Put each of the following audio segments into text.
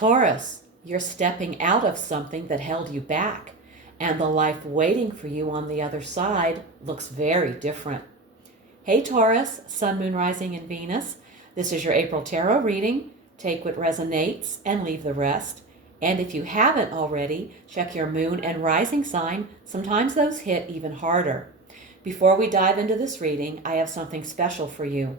Taurus, you're stepping out of something that held you back, and the life waiting for you on the other side looks very different. Hey Taurus, Sun, Moon, Rising, and Venus. This is your April Tarot reading. Take what resonates and leave the rest. And if you haven't already, check your Moon and Rising sign. Sometimes those hit even harder. Before we dive into this reading, I have something special for you.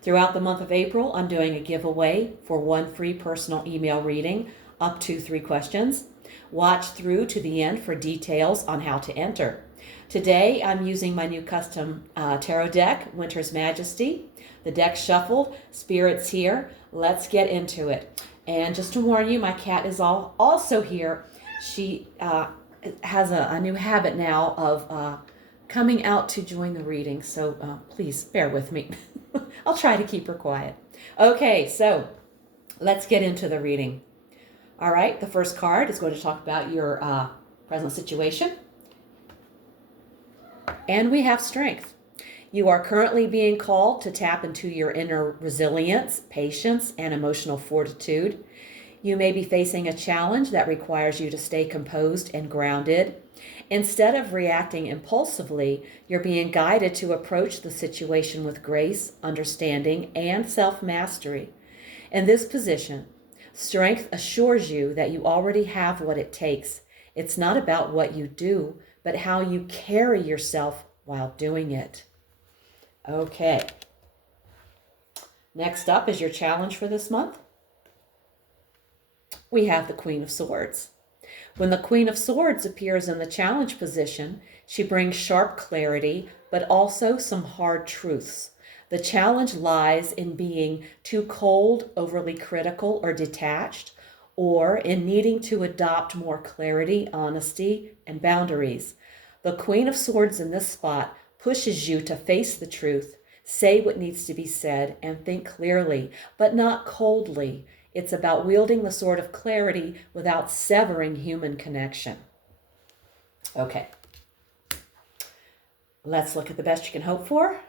Throughout the month of April, I'm doing a giveaway for one free personal email reading, up to 3 questions. Watch through to the end for details on how to enter. Today, I'm using my new custom tarot deck, Winter's Majesty. The deck's shuffled, Spirit's here. Let's get into it. And just to warn you, my cat is also here. She has a new habit now of coming out to join the reading, so please bear with me. I'll try to keep her quiet. Okay, so let's get into the reading. All right, the first card is going to talk about your present situation. And we have strength. You are currently being called to tap into your inner resilience, patience, and emotional fortitude. You may be facing a challenge that requires you to stay composed and grounded. Instead of reacting impulsively, you're being guided to approach the situation with grace, understanding, and self-mastery. In this position, strength assures you that you already have what it takes. It's not about what you do, but how you carry yourself while doing it. Okay. Next up is your challenge for this month. We have the Queen of Swords. When the Queen of Swords appears in the challenge position, she brings sharp clarity, but also some hard truths. The challenge lies in being too cold, overly critical, or detached, or in needing to adopt more clarity, honesty, and boundaries. The Queen of Swords in this spot pushes you to face the truth, say what needs to be said, and think clearly, but not coldly. It's about wielding the sword of clarity without severing human connection. Okay. Let's look at the best you can hope for.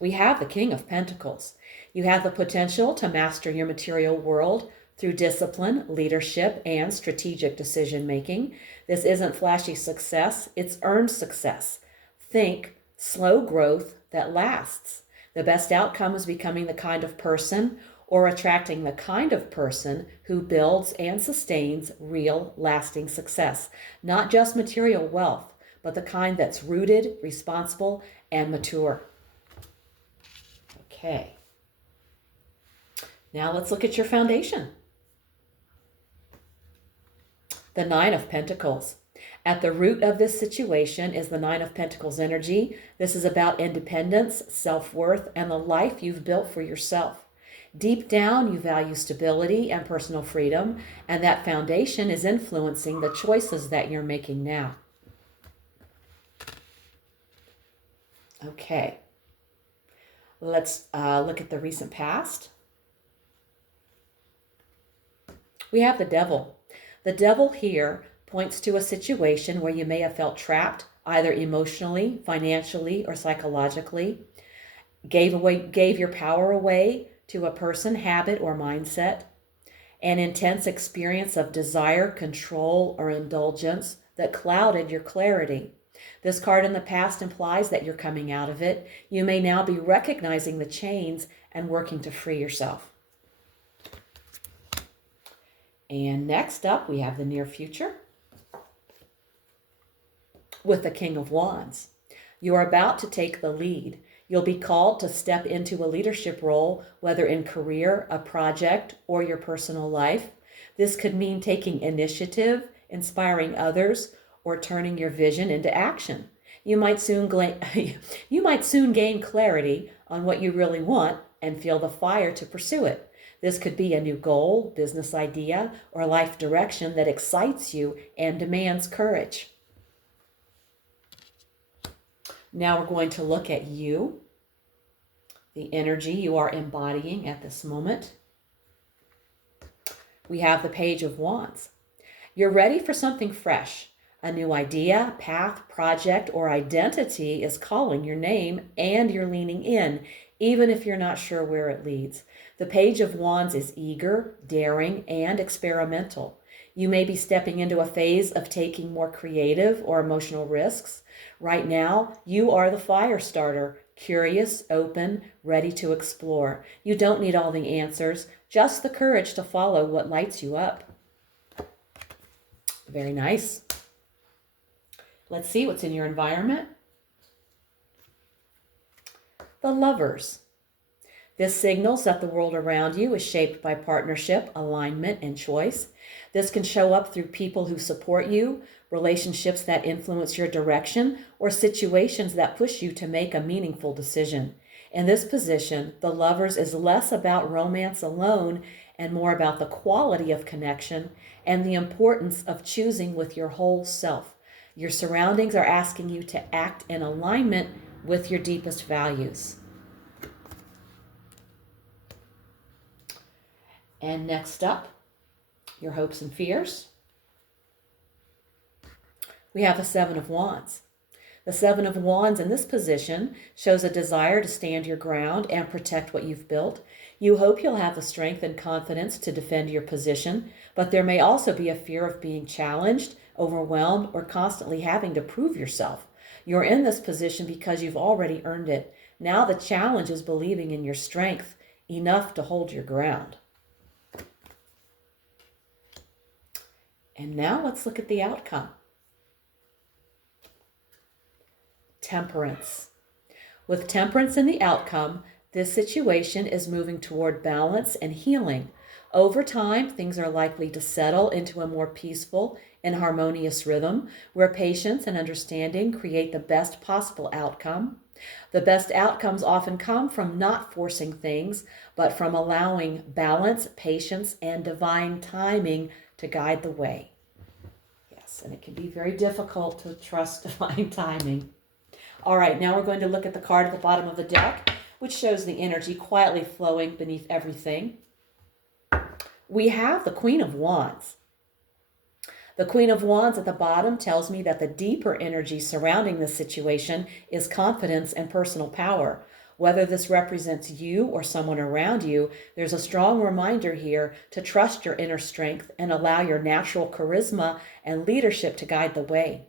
We have the King of Pentacles. You have the potential to master your material world through discipline, leadership, and strategic decision-making. This isn't flashy success, it's earned success. Think slow growth that lasts. The best outcome is becoming the kind of person or attracting the kind of person who builds and sustains real, lasting success. Not just material wealth, but the kind that's rooted, responsible, and mature. Okay. Now let's look at your foundation. The Nine of Pentacles. At the root of this situation is the Nine of Pentacles energy. This is about independence, self-worth, and the life you've built for yourself. Deep down, you value stability and personal freedom, and that foundation is influencing the choices that you're making now. Okay. Let's look at the recent past. We have the Devil. The Devil here points to a situation where you may have felt trapped, either emotionally, financially, or psychologically, gave your power away to a person, habit, or mindset, an intense experience of desire, control, or indulgence that clouded your clarity. This card in the past implies that you're coming out of it. You may now be recognizing the chains and working to free yourself. And next up, we have the near future with the King of Wands. You are about to take the lead. You'll be called to step into a leadership role, whether in career, a project, or your personal life. This could mean taking initiative, inspiring others, or turning your vision into action. You might soon gain clarity on what you really want and feel the fire to pursue it. This could be a new goal, business idea, or life direction that excites you and demands courage. Now we're going to look at you, the energy you are embodying at this moment. We have the Page of Wands. You're ready for something fresh. A new idea, path, project, or identity is calling your name, and you're leaning in, even if you're not sure where it leads. The Page of Wands is eager, daring, and experimental. You may be stepping into a phase of taking more creative or emotional risks. Right now, you are the fire starter, curious, open, ready to explore. You don't need all the answers, just the courage to follow what lights you up. Very nice. Let's see what's in your environment. The Lovers. This signals that the world around you is shaped by partnership, alignment, and choice. This can show up through people who support you, relationships that influence your direction, or situations that push you to make a meaningful decision. In this position, the Lovers is less about romance alone and more about the quality of connection and the importance of choosing with your whole self. Your surroundings are asking you to act in alignment with your deepest values. And next up, your hopes and fears. We have the Seven of Wands. The Seven of Wands in this position shows a desire to stand your ground and protect what you've built. You hope you'll have the strength and confidence to defend your position, but there may also be a fear of being challenged, overwhelmed, or constantly having to prove yourself. You're in this position because you've already earned it. Now the challenge is believing in your strength enough to hold your ground. And now let's look at the outcome. Temperance. With Temperance in the outcome, this situation is moving toward balance and healing. Over time, things are likely to settle into a more peaceful and harmonious rhythm where patience and understanding create the best possible outcome. The best outcomes often come from not forcing things, but from allowing balance, patience, and divine timing to guide the way. Yes, and it can be very difficult to trust divine timing. All right, now we're going to look at the card at the bottom of the deck, which shows the energy quietly flowing beneath everything. We have the Queen of Wands. The Queen of Wands at the bottom tells me that the deeper energy surrounding this situation is confidence and personal power. Whether this represents you or someone around you, there's a strong reminder here to trust your inner strength and allow your natural charisma and leadership to guide the way.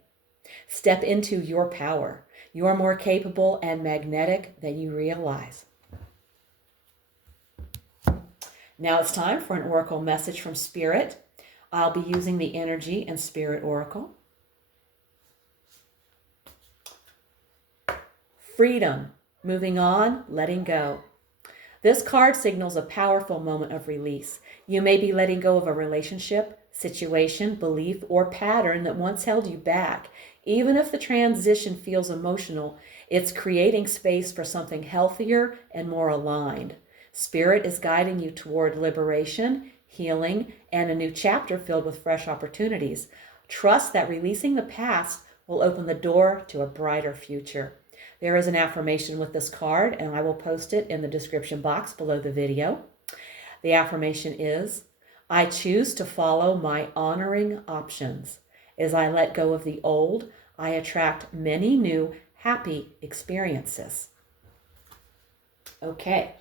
Step into your power. You're more capable and magnetic than you realize. Now it's time for an oracle message from Spirit. I'll be using the Energy and Spirit Oracle. Freedom. Moving on, letting go. This card signals a powerful moment of release. You may be letting go of a relationship, situation, belief, or pattern that once held you back. Even if the transition feels emotional, it's creating space for something healthier and more aligned. Spirit is guiding you toward liberation, healing, and a new chapter filled with fresh opportunities. Trust that releasing the past will open the door to a brighter future. There is an affirmation with this card, and I will post it in the description box below the video. The affirmation is, I choose to follow my honoring options. As I let go of the old, I attract many new happy experiences. Okay.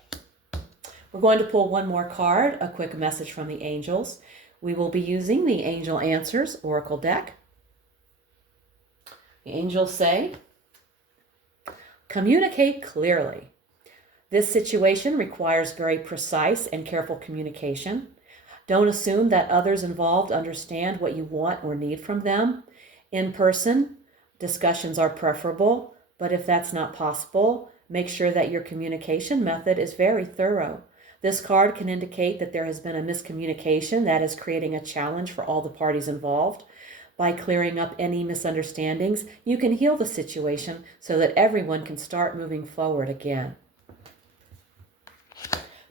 We're going to pull one more card, a quick message from the angels. We will be using the Angel Answers Oracle deck. The angels say, communicate clearly. This situation requires very precise and careful communication. Don't assume that others involved understand what you want or need from them. In person, discussions are preferable, but if that's not possible, make sure that your communication method is very thorough. This card can indicate that there has been a miscommunication that is creating a challenge for all the parties involved. By clearing up any misunderstandings, you can heal the situation so that everyone can start moving forward again.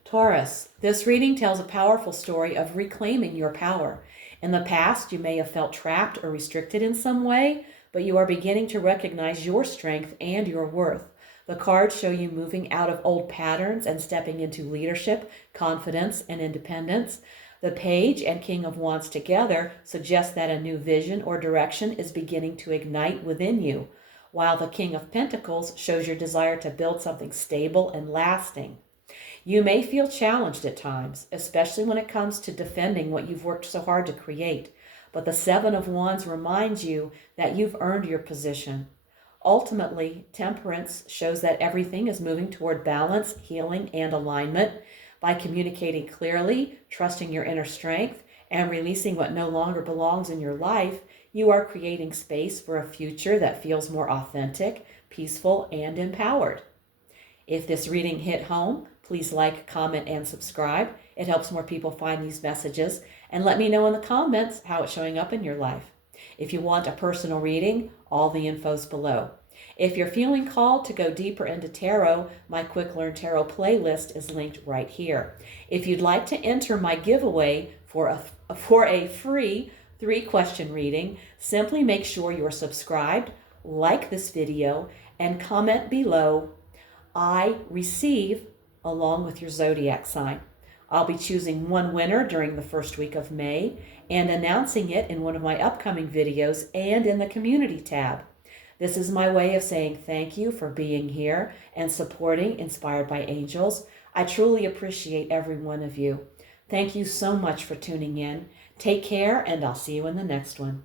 Taurus, this reading tells a powerful story of reclaiming your power. In the past, you may have felt trapped or restricted in some way, but you are beginning to recognize your strength and your worth. The cards show you moving out of old patterns and stepping into leadership, confidence, and independence. The Page and King of Wands together suggest that a new vision or direction is beginning to ignite within you. while the King of Pentacles shows your desire to build something stable and lasting. You may feel challenged at times, especially when it comes to defending what you've worked so hard to create, but the Seven of Wands reminds you that you've earned your position. Ultimately, Temperance shows that everything is moving toward balance, healing, and alignment. By communicating clearly, trusting your inner strength, and releasing what no longer belongs in your life, you are creating space for a future that feels more authentic, peaceful, and empowered. If this reading hit home, please like, comment, and subscribe. It helps more people find these messages. And let me know in the comments how it's showing up in your life. If you want a personal reading, all the info's below. If you're feeling called to go deeper into tarot, my Quick Learn Tarot playlist is linked right here. If you'd like to enter my giveaway for a free 3-question reading, simply make sure you're subscribed, like this video, and comment below, "I receive," along with your zodiac sign. I'll be choosing one winner during the first week of May and announcing it in one of my upcoming videos and in the community tab. This is my way of saying thank you for being here and supporting Inspired by Angels. I truly appreciate every one of you. Thank you so much for tuning in. Take care, and I'll see you in the next one.